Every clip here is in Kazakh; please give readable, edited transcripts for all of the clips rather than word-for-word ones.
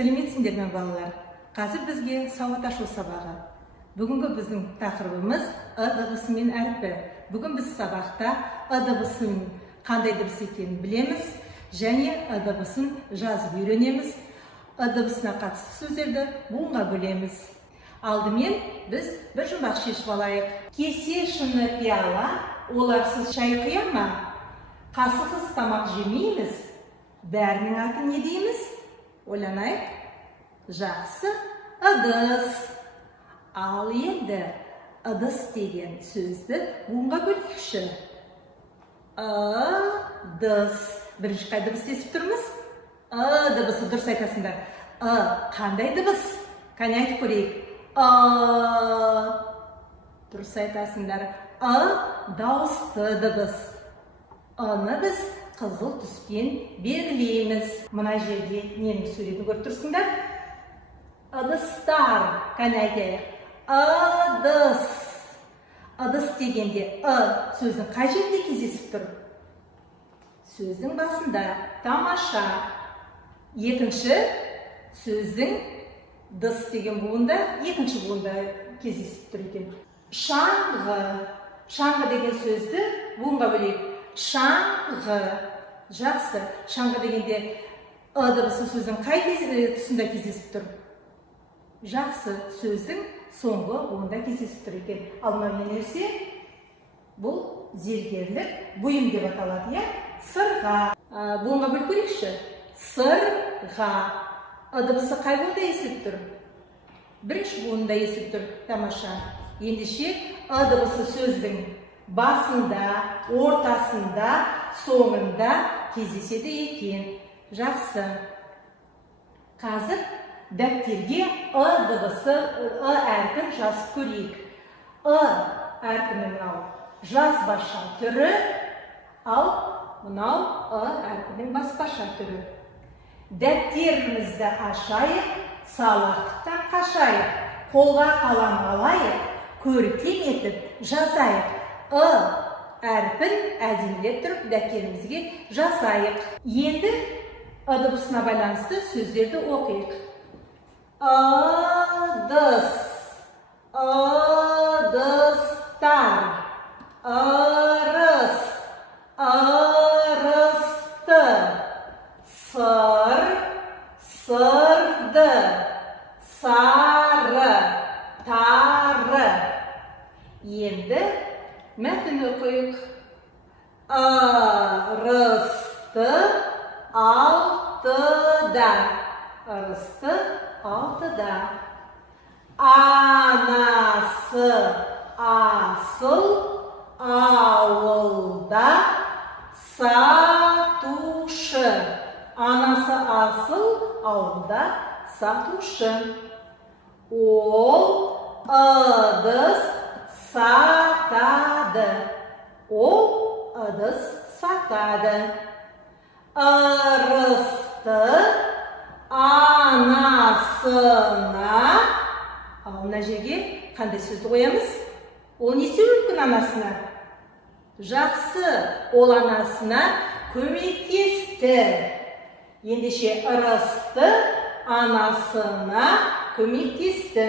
Сәлеметсіңдер ме балалар? Қазір бізге сауат ашу сабағы. Бүгінгі біздің тақырыбымыз ы дыбысы мен әрпі. Бүгін біз сабақта ы дыбысының қандай дыбыс екенін білеміз, және ы дыбысын жазып үйренеміз. Ы дыбысына қатысты сөздерді буынға бөлеміз. Алдымен біз бір жұмбақ шешіп алайық. Кесе, шыны, пиала, оларсыз шай құя ма? Қасықсыз тамақ жемейміз. Бәрінің аты не дейміз? Ойланайық. Жақсы, ыдыс. Ал енді ыдыс деген сөзді буынға бөлейікші. Ыдыс. Бірінші қай дыбыс естіп тұрмыз? Ы дыбысы, дұрыс айтасыңдар. Қандай дыбыс? Қане айтып көрейік. Дұрыс айтасыңдар. Дауысты дыбыс. Ны біз қызыл түспен белгілейміз. Мына жерде ненің суретін көріп тұрсыңдар? Ыдыстар. Қане айтайық. Ыдыс. Ыдыс дегенде сөздің қай жерде кездесіп тұр? Сөздің басында. Тамаша. Екінші сөздің дыс деген буында, екінші буында кездесіп тұр екен. Шаңғы. Шаңғы деген сөзді буынға бөлейік. Шаңғы. Жақсы. Шаңғы дегенде дыбысы сөздің қай тұсында кездесіп тұр? Жақсы. Сөздің соңғы буында кездесіп тұр екен. Ал мына не нәрсе? Бұл зергерлік бұйым деп аталады, сырға. Буынға бөліп көрейікші. Сырға. Дыбысы қай буында естіліп тұр? Бірінші буында естіліп тұр. Тамаша. Ендеше дыбысы сөздің басында, ортасында, соңында кездеседі екен. Жақсы. Қазір дәптерге дыбысы, әрпін жазып көрейік. Әрпінің мынау жазбаша түрі, ал мынау әрпінің баспаша түрі. Дәптерімізді ашайық, салақтықтан қашайық, қолға қалам алайық, көркем етіп жазайық. Әрпін әдемілеп тұрып дәптерімізге жазайық. Енді дыбысына байланысты сөздерді оқиық. Ыдыс, ыдыстар, ырыс, ырысты, сыр, сырды, сары, тары. Енді мәтін оқиық. Ырысты алтыда. Ырысты алтыда. Анасы асыл ауылда сатушы. Анасы асыл ауылда сатушы. Ол ыдыс сатады. Ол ыдыс сатады. Ырысты анасына. Ал мына жерге қандай сөзді қоямыз? Ол не істеуі мүмкін анасына? Жақсы, ол анасына көмектесті. Ендеше ырысты анасына көмектесті.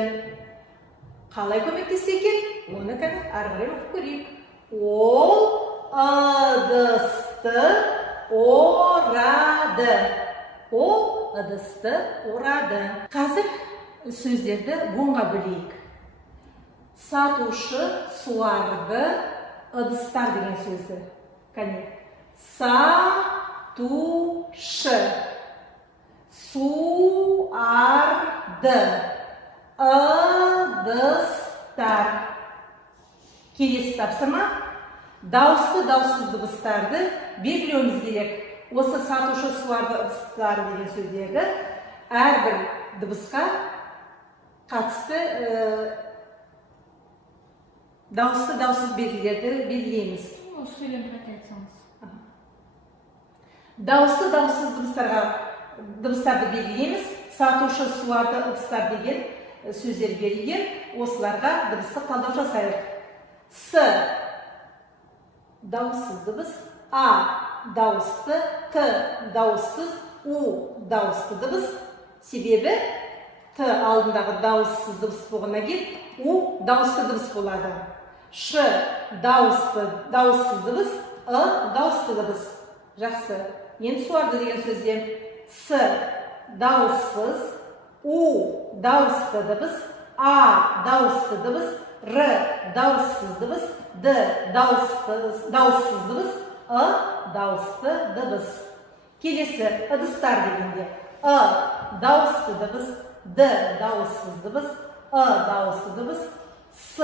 Қалай көмектесті екен? Оны ары қарай оқып көрейік. Ол ыдысты орады. Ол ыдысты орады. Қазір сөздерді буынға бөлейік. Сатушы, суарды, ыдыстар деген сөзді. Қане? Сатушы, суарды, ыдыстар. Келесі тапсырма. Дауысты, дауыссыз дыбыстарды белгілеуіміз керек. Осы сатушы, суарды, ыдыстар деген сөздерді әрбір дыбысқа қатысты дауысты, дауыссыз белгілерді белгілейміз. Сөйлем қайта айтсаңыз. Дауысты, дауыссыз дыбыстарды белгілейміз. Сатушы, суарды, ыдыстар деген сөздер берілген. Осыларға дыбыстық талдау жасайық. С дауыссыз дыбыс, А дауысты, Т дауыссыз, У дауысты дыбыс, Себебі Т алдындағы дауыссыз дыбыс болғаннан кейін У дауысты дыбыс болады. Ш дауыссыз дыбыс, дауысты дыбыс. Жақсы. Енді суарды деген сөзден С дауыссыз, У дауысты дыбыс, А дауысты дыбыс, Р дауыссыз дыбыс, Д дауыссыз дыбыс, дауысты дыбыс. Келесі ыдыстар дегенде дауысты дыбыс, Д дауыссыз дыбыс, дауысты дыбыс, С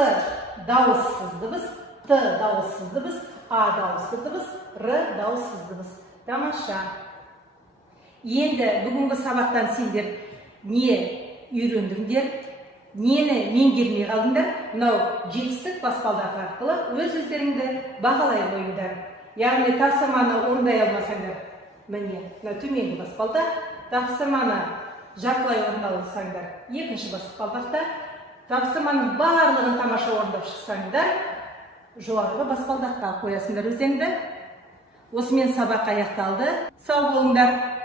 дауыссыз дыбыс, Т дауыссыз дыбыс, А дауысты дыбыс, Р дауыссыз дыбыс. Тамаша. Енді бүгінгі сабақтан сендер не үйрендіңдер, нені меңгермей қалдыңдар? Мынау жетістік баспалдақ арқылы өз-өздеріңді бағалай қойыңдар. Яғни тапсырманы орындай алмасаңдар, міне, мынау төменгі баспалда, тапсырманы жартылай орындалсаңдар, екінші баспалдақта, тапсырманың барлығын тамаша орындап шықсаңдар, жоғарғы баспалдаққа қоясыңдар өздеріңді. Осымен сабақ аяқталды. Сау болыңдар.